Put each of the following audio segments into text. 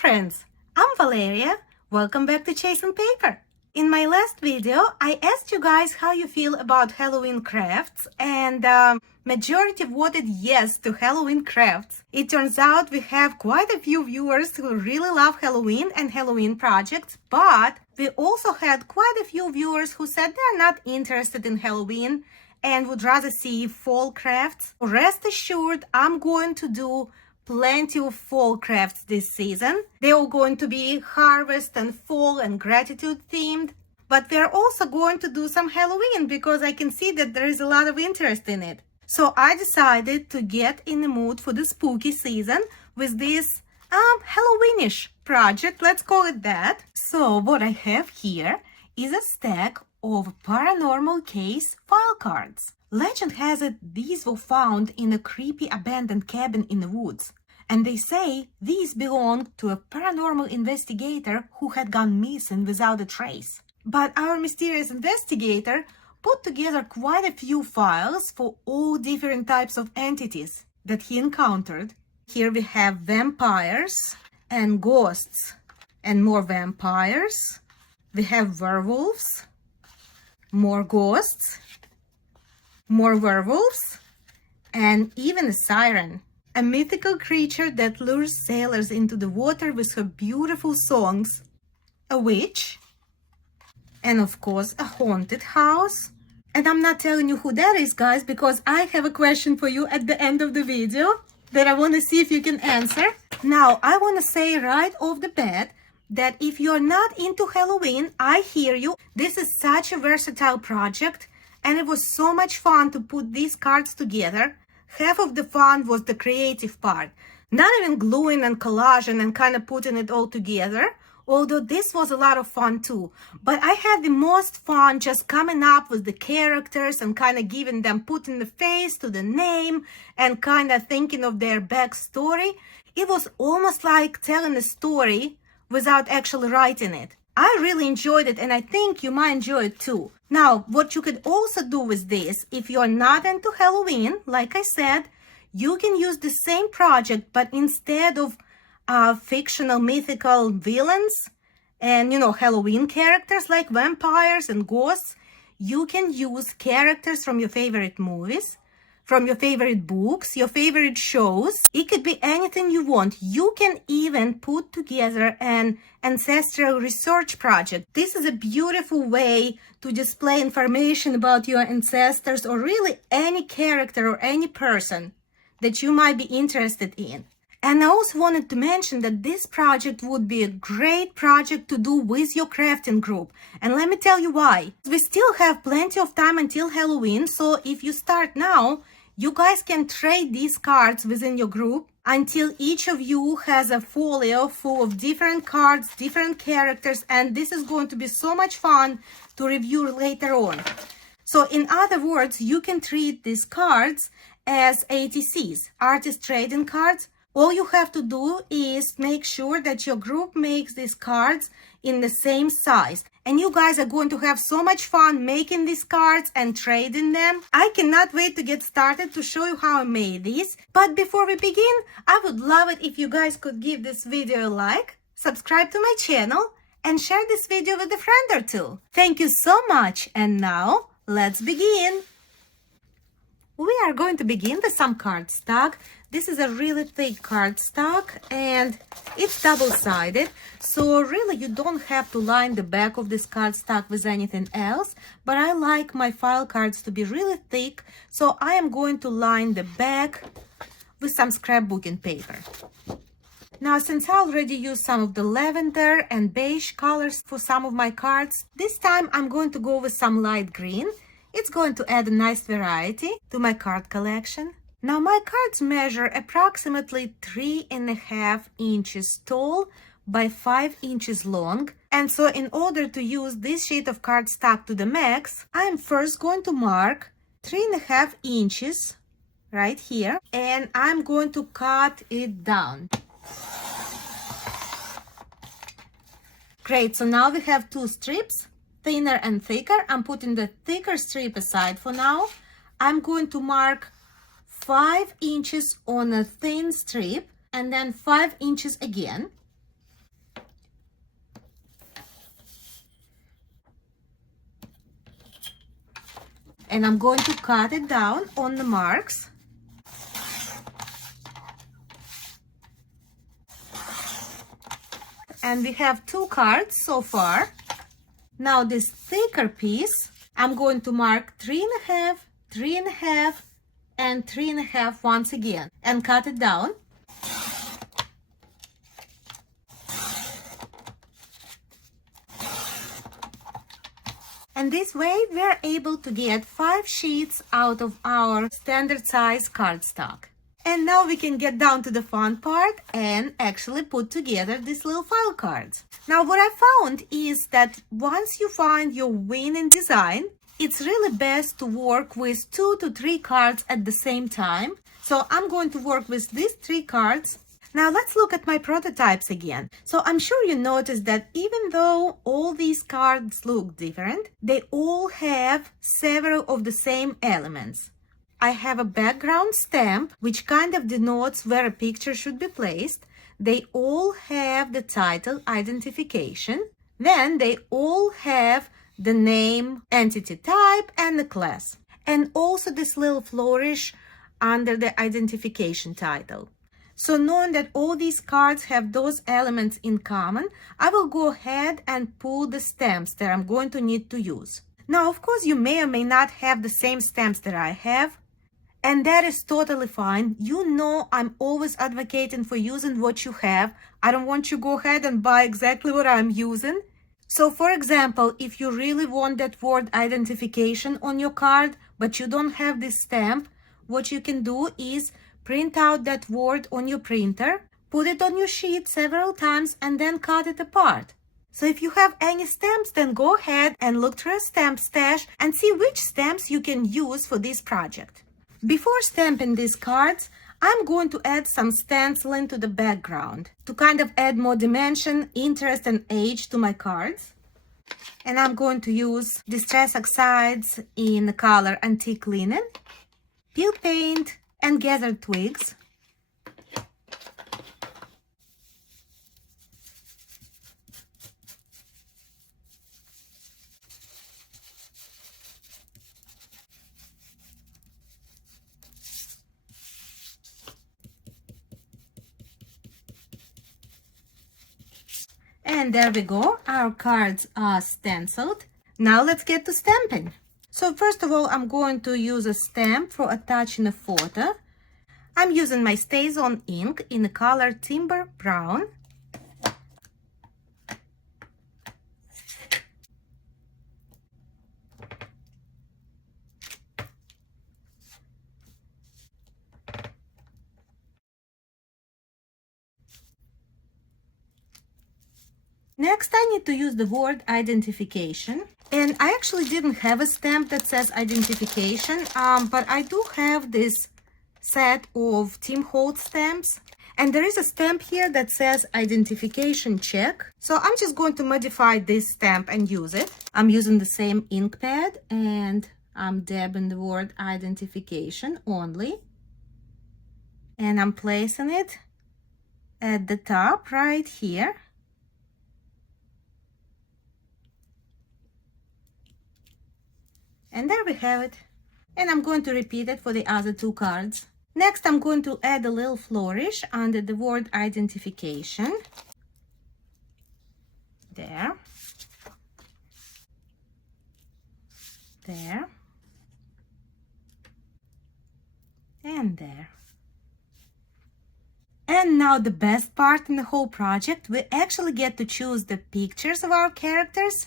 friends, I'm Valeria. Welcome back to Chasing Paper. In my last video, I asked you guys how you feel about Halloween crafts, and majority voted yes to Halloween crafts. It turns out we have quite a few viewers who really love Halloween and Halloween projects, but we also had quite a few viewers who said they're not interested in Halloween and would rather see fall crafts. Rest assured, I'm going to do plenty of fall crafts this season. They're all going to be harvest and fall and gratitude themed, but we're also going to do some Halloween because I can see that there is a lot of interest in it. So I decided to get in the mood for the spooky season with this Halloweenish project, let's call it that. So what I have here is a stack of Paranormal case file cards. Legend has it these were found in a creepy abandoned cabin in the woods, and they say these belonged to a paranormal investigator who had gone missing without a trace. But our mysterious investigator put together quite a few files for all different types of entities that he encountered. Here we have vampires and ghosts and more vampires. We have werewolves, more ghosts, more werewolves, and even a siren, a mythical creature that lures sailors into the water with her beautiful songs, a witch, and of course a haunted house. And I'm not telling you who that is, guys, because I have a question for you at the end of the video that I want to see if you can answer. Now, I want to say right off the bat that if you're not into Halloween, I hear you. This is such a versatile project, and it was so much fun to put these cards together. Half of the fun was the creative part, not even gluing and collaging and kind of putting it all together, although this was a lot of fun too. But I had the most fun just coming up with the characters and kind of giving them, putting the face to the name and kind of thinking of their backstory. It was almost like telling a story without actually writing it. I really enjoyed it, and I think you might enjoy it too. Now, what you could also do with this, if you're not into Halloween, like I said, you can use the same project, but instead of fictional mythical villains and, Halloween characters like vampires and ghosts, you can use characters from your favorite movies, from your favorite books, your favorite shows. It could be anything you want. You can even put together an ancestral research project. This is a beautiful way to display information about your ancestors or really any character or any person that you might be interested in. And I also wanted to mention that this project would be a great project to do with your crafting group. And let me tell you why. We still have plenty of time until Halloween, so if you start now, you guys can trade these cards within your group until each of you has a folio full of different cards, different characters, and this is going to be so much fun to review later on. So in other words, you can treat these cards as ATCs, artist trading cards. All you have to do is make sure that your group makes these cards in the same size. And you guys are going to have so much fun making these cards and trading them. I cannot wait to get started to show you how I made these. But before we begin, I would love it if you guys could give this video a like, subscribe to my channel, and share this video with a friend or two. Thank you so much. And now, let's begin. We are going to begin with some cardstock. This is a really thick cardstock and it's double-sided, so really you don't have to line the back of this cardstock with anything else, but I like my file cards to be really thick, so I am going to line the back with some scrapbooking paper. Now, since I already used some of the lavender and beige colors for some of my cards, this time I'm going to go with some light green. It's going to add a nice variety to my card collection. Now, my cards measure approximately 3.5 inches tall by 5 inches long. And so in order to use this sheet of cardstock to the max, I'm first going to mark 3.5 inches right here, and I'm going to cut it down. Great, so now we have two strips, thinner and thicker. I'm putting the thicker strip aside for now. I'm going to mark 5 inches on a thin strip and then 5 inches again. And I'm going to cut it down on the marks. And we have 2 cards so far. Now this thicker piece, I'm going to mark 3.5, 3.5, and 3.5 once again and cut it down. And this way we're able to get 5 sheets out of our standard size cardstock. And now we can get down to the fun part and actually put together these little file cards. Now what I found is that once you find your winning design, it's really best to work with 2 to 3 cards at the same time. So I'm going to work with these 3 cards. Now let's look at my prototypes again. So I'm sure you noticed that even though all these cards look different, they all have several of the same elements. I have a background stamp, which kind of denotes where a picture should be placed. They all have the title identification. Then they all have the name, entity type, and the class. And also this little flourish under the identification title. So knowing that all these cards have those elements in common, I will go ahead and pull the stamps that I'm going to need to use. Now, of course, you may or may not have the same stamps that I have. And that is totally fine. You know I'm always advocating for using what you have. I don't want you to go ahead and buy exactly what I'm using. So for example, if you really want that word identification on your card, but you don't have this stamp, what you can do is print out that word on your printer, put it on your sheet several times, and then cut it apart. So if you have any stamps, then go ahead and look through a stamp stash and see which stamps you can use for this project. Before stamping these cards, I'm going to add some stenciling to the background to kind of add more dimension, interest, and age to my cards. And I'm going to use Distress Oxides in the color Antique Linen, Peel Paint, and Gathered Twigs. And there we go, our cards are stenciled. Now let's get to stamping. So first of all, I'm going to use a stamp for attaching a photo. I'm using my StazOn ink in the color Timber Brown. Next, I need to use the word identification. And I actually didn't have a stamp that says identification, but I do have this set of Tim Holtz stamps. And there is a stamp here that says identification check. So I'm just going to modify this stamp and use it. I'm using the same ink pad and I'm dabbing the word identification only. And I'm placing it at the top right here. And there we have it. And I'm going to repeat it for the other 2 cards. Next, I'm going to add a little flourish under the word identification. There. There. And there. And now the best part in the whole project, we actually get to choose the pictures of our characters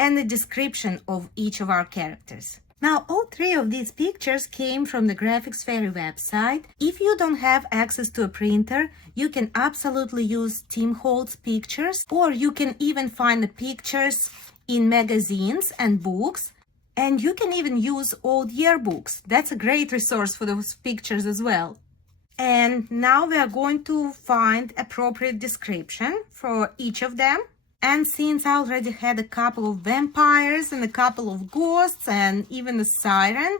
and the description of each of our characters. Now, all 3 of these pictures came from the Graphics Fairy website. If you don't have access to a printer, you can absolutely use Tim Holtz pictures, or you can even find the pictures in magazines and books, and you can even use old yearbooks. That's a great resource for those pictures as well. And now we are going to find appropriate description for each of them. And since I already had a couple of vampires and a couple of ghosts and even a siren,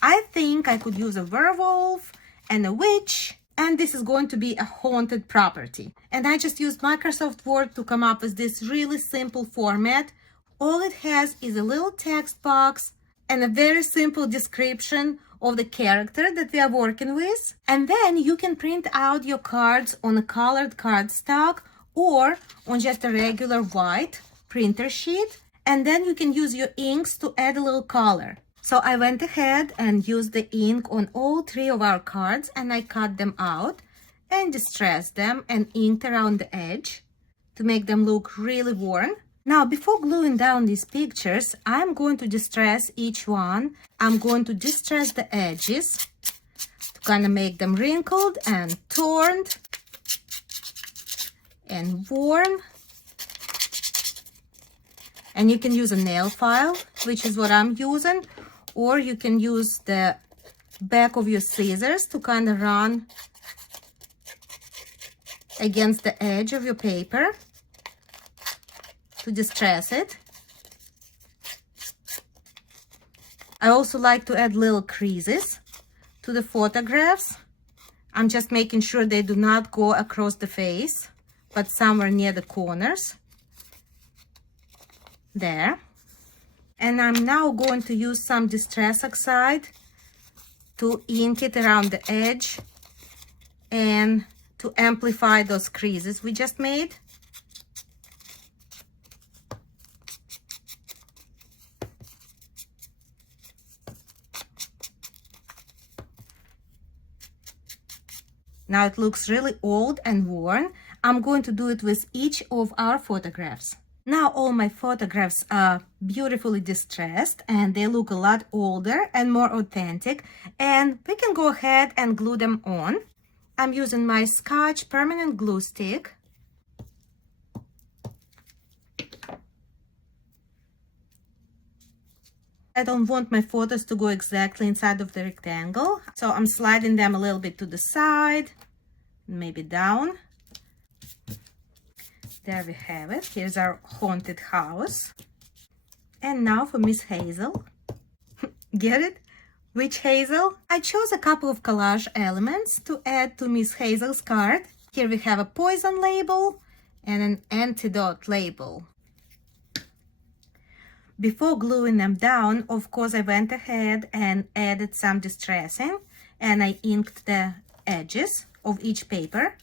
I think I could use a werewolf and a witch, and this is going to be a haunted property. And I just used Microsoft Word to come up with this really simple format. All it has is a little text box, and a very simple description of the character that we are working with. And then you can print out your cards on a colored cardstock or on just a regular white printer sheet. And then you can use your inks to add a little color. So I went ahead and used the ink on all 3 of our cards, and I cut them out and distressed them and inked around the edge to make them look really worn. Now, before gluing down these pictures, I'm going to distress each one. I'm going to distress the edges to kind of make them wrinkled and torn and worn. And you can use a nail file, which is what I'm using, or you can use the back of your scissors to kind of run against the edge of your paper to distress it. I also like to add little creases to the photographs. I'm just making sure they do not go across the face, but somewhere near the corners. There. And I'm now going to use some Distress Oxide to ink it around the edge and to amplify those creases we just made. Now it looks really old and worn. I'm going to do it with each of our photographs. Now all my photographs are beautifully distressed and they look a lot older and more authentic, and we can go ahead and glue them on. I'm using my Scotch permanent glue stick. I don't want my photos to go exactly inside of the rectangle, so I'm sliding them a little bit to the side, maybe down. There we have it. Here's our haunted house. And now for Miss Hazel. Get it? Witch Hazel? I chose a couple of collage elements to add to Miss Hazel's card. Here we have a poison label and an antidote label. Before gluing them down, of course, I went ahead and added some distressing, and I inked the edges of each paper.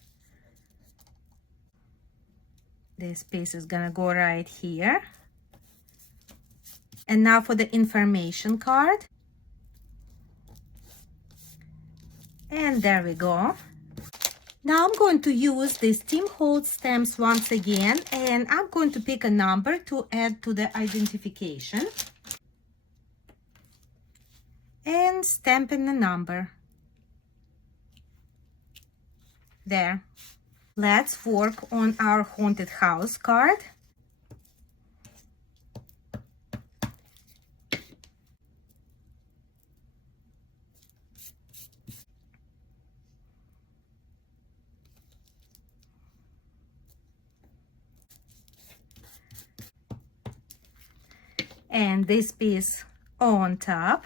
This piece is gonna go right here. And now for the information card. And there we go. Now I'm going to use these Tim Holtz stamps once again, and I'm going to pick a number to add to the identification. And stamp in the number. There. Let's work on our haunted house card. And this piece on top.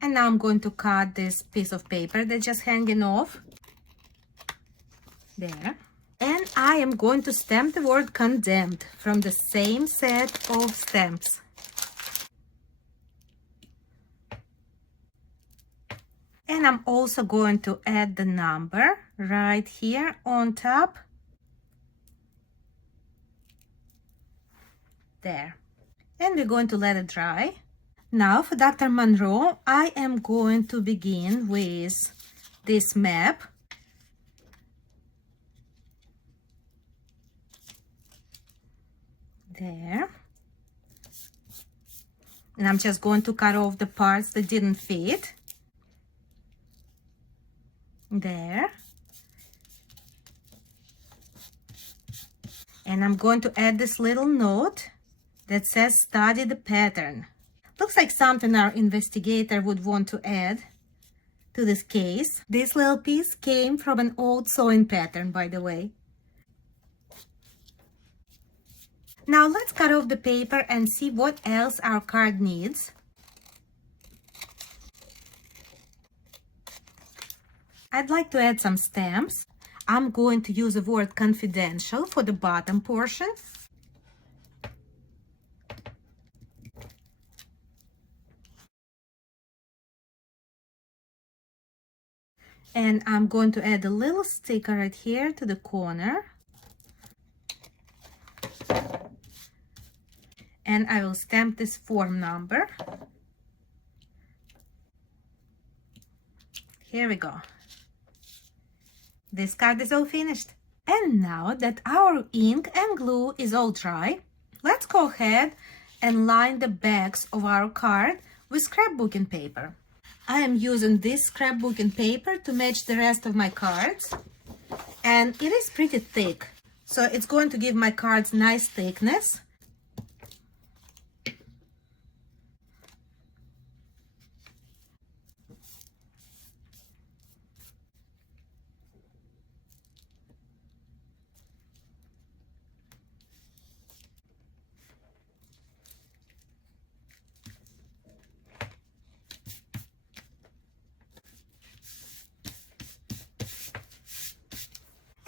And now I'm going to cut this piece of paper that's just hanging off. There. And I am going to stamp the word condemned from the same set of stamps. And I'm also going to add the number right here on top. There. And we're going to let it dry. Now for Dr. Monroe, I am going to begin with this map. There. And I'm just going to cut off the parts that didn't fit. There. And I'm going to add this little note that says study the pattern. Looks like something our investigator would want to add to this case. This little piece came from an old sewing pattern, by the way. Now let's cut off the paper and see what else our card needs. I'd like to add some stamps. I'm going to use the word confidential for the bottom portion. And I'm going to add a little sticker right here to the corner. And I will stamp this form number. Here we go. This card is all finished. And now that our ink and glue is all dry, let's go ahead and line the backs of our card with scrapbooking paper. I am using this scrapbooking paper to match the rest of my cards, and it is pretty thick, so it's going to give my cards nice thickness.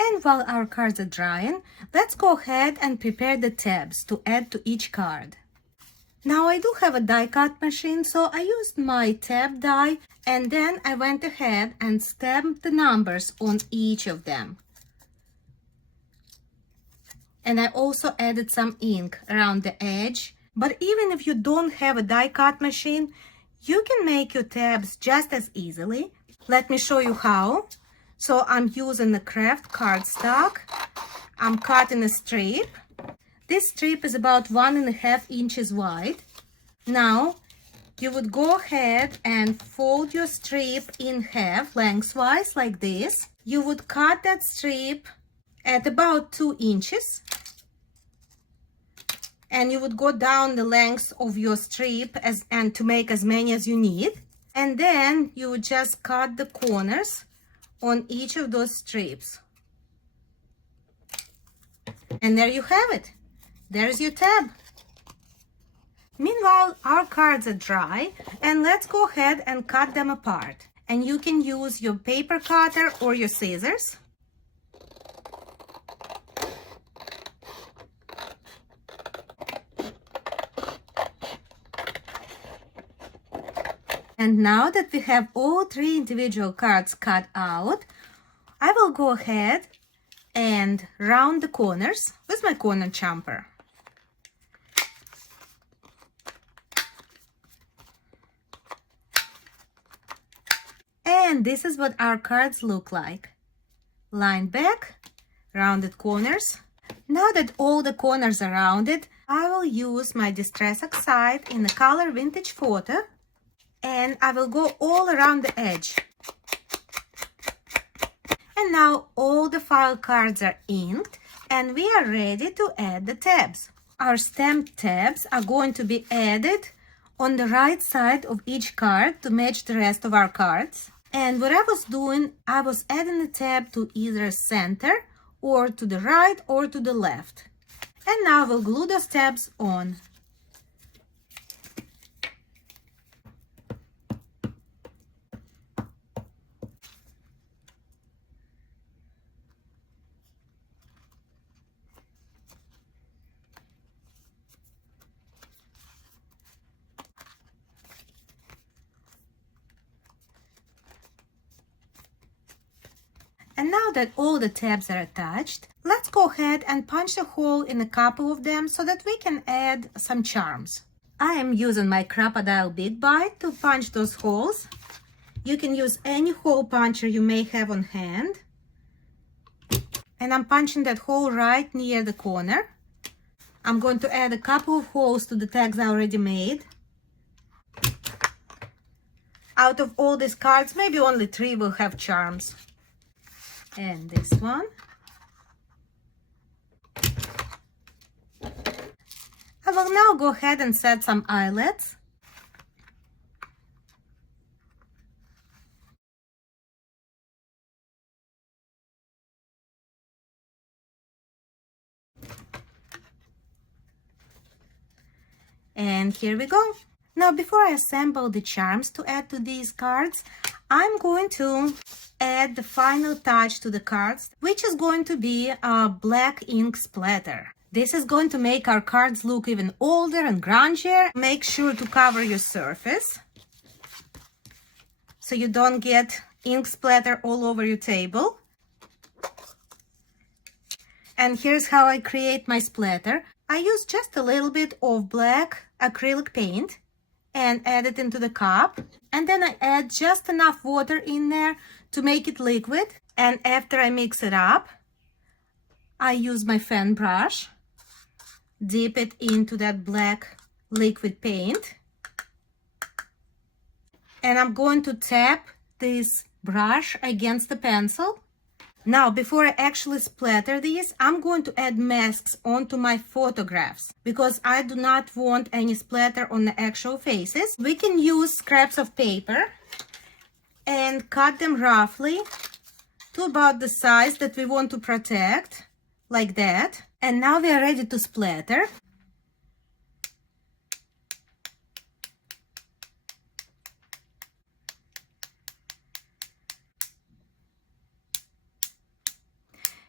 And while our cards are drying, let's go ahead and prepare the tabs to add to each card. Now I do have a die cut machine, so I used my tab die and then I went ahead and stamped the numbers on each of them. And I also added some ink around the edge. But even if you don't have a die cut machine, you can make your tabs just as easily. Let me show you how. So I'm using a craft cardstock. I'm cutting a strip. This strip is about 1.5 inches wide. Now you would go ahead and fold your strip in half lengthwise like this. You would cut that strip at about 2 inches. And you would go down the length of your strip and to make as many as you need. And then you would just cut the corners on each of those strips. And there you have it. There's your tab. Meanwhile, our cards are dry, and let's go ahead and cut them apart. And you can use your paper cutter or your scissors. And now that we have all 3 individual cards cut out, I will go ahead and round the corners with my corner chomper. And this is what our cards look like. Lined back, rounded corners. Now that all the corners are rounded, I will use my Distress Oxide in the color Vintage Photo. And I will go all around the edge. And now all the file cards are inked and we are ready to add the tabs. Our stamped tabs are going to be added on the right side of each card to match the rest of our cards. And what I was doing, I was adding the tab to either center or to the right or to the left. And now we'll glue those tabs on. And now that all the tabs are attached, let's go ahead and punch a hole in a couple of them so that we can add some charms. I am using my crocodile bit bite to punch those holes. You can use any hole puncher you may have on hand. And I'm punching that hole right near the corner. I'm going to add a couple of holes to the tags I already made. Out of all these cards, maybe only 3 will have charms. And this one. I will now go ahead and set some eyelets. And here we go. Now, before I assemble the charms to add to these cards, I'm going to add the final touch to the cards, which is going to be a black ink splatter. This is going to make our cards look even older and grungier. Make sure to cover your surface so you don't get ink splatter all over your table. And here's how I create my splatter. I use just a little bit of black acrylic paint and add it into the cup. And then I add just enough water in there to make it liquid. And after I mix it up, I use my fan brush, dip it into that black liquid paint. And I'm going to tap this brush against the pencil. Now, before I actually splatter these, I'm going to add masks onto my photographs because I do not want any splatter on the actual faces. We can use scraps of paper and cut them roughly to about the size that we want to protect, like that. And now we are ready to splatter.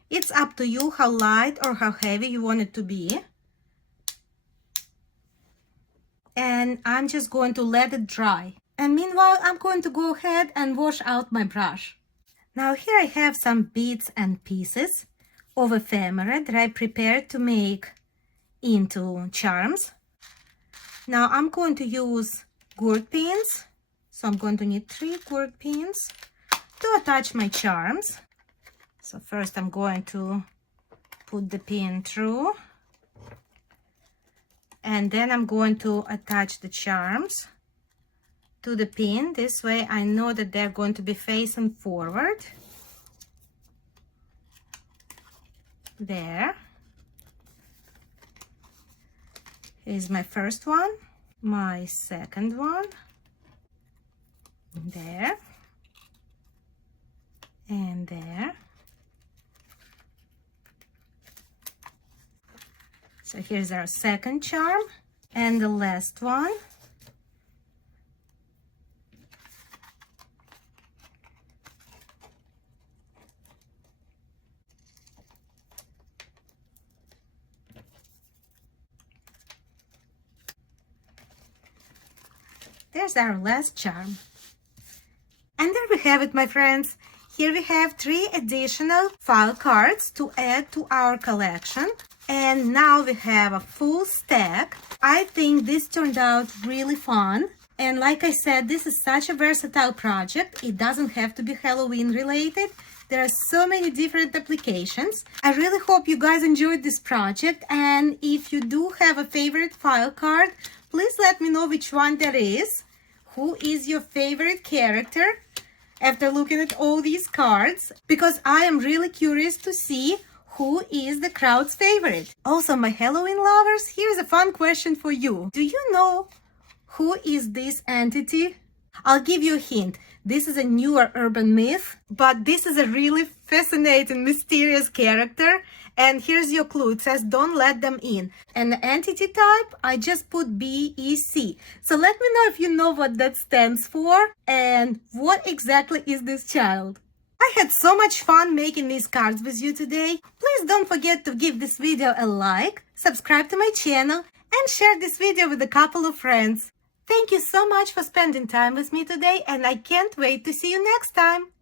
It's up to you how light or how heavy you want it to be. And I'm just going to let it dry. And meanwhile, I'm going to go ahead and wash out my brush. Now here I have some bits and pieces of ephemera that I prepared to make into charms. Now I'm going to use gourd pins. So I'm going to need 3 gourd pins to attach my charms. So first I'm going to put the pin through, and then I'm going to attach the charms to the pin. This way I know that they're going to be facing forward. There. Here's my first one, my second one, there, and there. So here's our second charm and the last one. There's our last charm. And there we have it, my friends. Here we have 3 additional file cards to add to our collection. And now we have a full stack. I think this turned out really fun. And like I said, this is such a versatile project. It doesn't have to be Halloween related. There are so many different applications. I really hope you guys enjoyed this project. And if you do have a favorite file card, please let me know which one that is. Who is your favorite character after looking at all these cards? Because I am really curious to see who is the crowd's favorite. Also, my Halloween lovers, here's a fun question for you. Do you know who is this entity? I'll give you a hint. This is a newer urban myth, but this is a really fascinating, mysterious character. And here's your clue. It says, don't let them in. And the entity type, I just put BEC. So let me know if you know what that stands for and what exactly is this child. I had so much fun making these cards with you today. Please don't forget to give this video a like, subscribe to my channel, and share this video with a couple of friends. Thank you so much for spending time with me today, and I can't wait to see you next time.